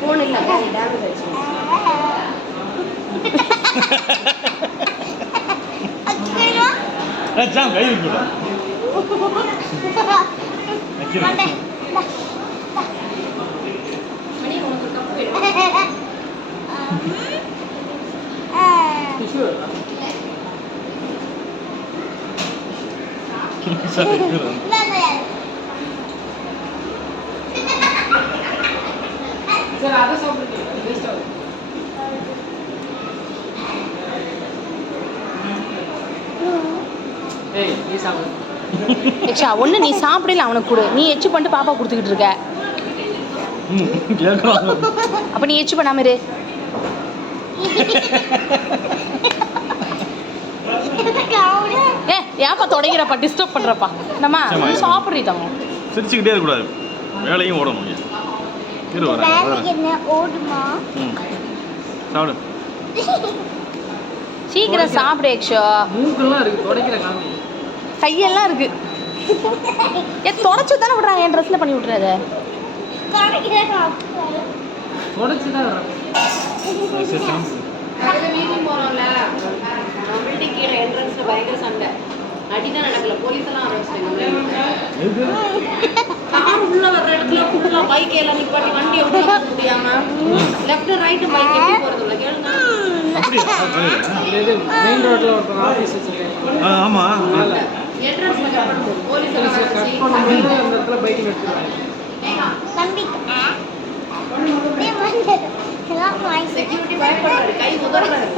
Phone இல்ல damage ஆயிடுச்சு. Jam கை வைக்கடா. மணி உங்களுக்கு கப் வேணும். டிஷ்யூ சார் அதை சாப்பிடுங்க வேஸ்ட் ஆகும். ஏய் நீ சாப்பிடு. யக்ஷா ஒன்று நீ சாப்பிடல அவனுக்கு கொடு. நீ எச்சு பண்ணிட்டு பாப்பா கொடுத்துக்கிட்டு இருக்க. அப்போ நீ எச்சு பண்ணாம இரு. ஏன்ப்பா தொடங்கிறப்பா டிஸ்டர்ப் பண்ணுறப்பா. நம்ம சாப்பிட்றீ தங்க. சிரிச்சுக்கிட்டே இருக்கக்கூடாது, வேலையும் ஓடணும். சாப்பிடு சீக்கிரம் சாப்பிடு யக்ஷா. மூக்கெல்லாம் இருக்கு தொடக்கிற காமி. கையெல்லாம் இருக்கு. தொடச்சு தானே விட்றாங்க. என் ட்ரெஸ்ல பண்ணி விட்றாத. தொடச்சு தான் மீட்டிங் போகிறோம்ல, பில்டிங் கீழே என்ட்ரன்ஸில் பயங்கர சண்டை. அடிதான் நடக்கல, போலீஸ் எல்லாம் ஆரம்பிச்சிட்டாங்க. கார் உள்ள வர்ற இடத்துல ஃபுல்லாக பைக் எல்லாம் நிப்பாட்டி வண்டியை விட முடியாம லெஃப்ட் ரைட்டு பைக் எப்படி போகிறது இல்லை கேளுங்க. மெயின் ரோட்டில் ஒரு ஆஃபீஸ் வச்சுருக்கேன். ஆமாம் என்ட்ரன்ஸில் கட் பண்ணுவோம். போலீஸ் அந்த இடத்துல பைக் நிறுத்துவாங்க. செக்யூரிட்டி பயப்படுறாரு, கை உதறாரு.